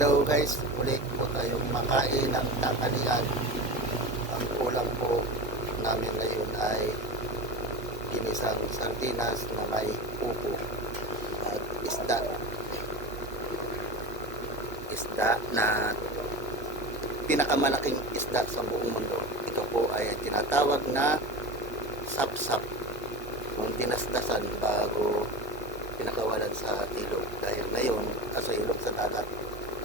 Hello guys, ulit po tayong makain ng tanghalian. Ang ulam po namin ngayon ay ginisang sardinas na may pupo at isda. Isda na pinakamalaking isda sa buong mundo. Ito po ay tinatawag na sapsap. Kung dinasdasan bago pinakawalan sa ilog. Dahil ngayon, sa ilog sa dagat,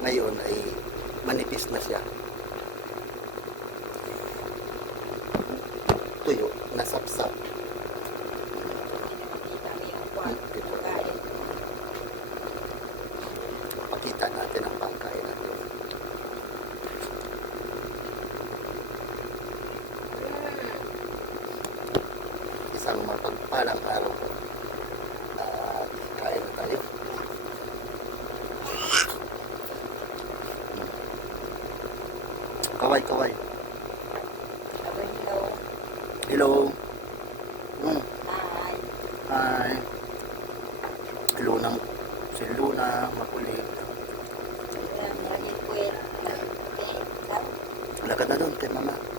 ngayon ay manipis na siya. Tuyo, nasapsap. Pakita natin ang pangkain natin. Isang mapagpalang araw po. Kain na tayo. Kaway, kaway. Hello. Hi. Hi. Lunang, si Luna, makulit. Lakad na doon kay mama.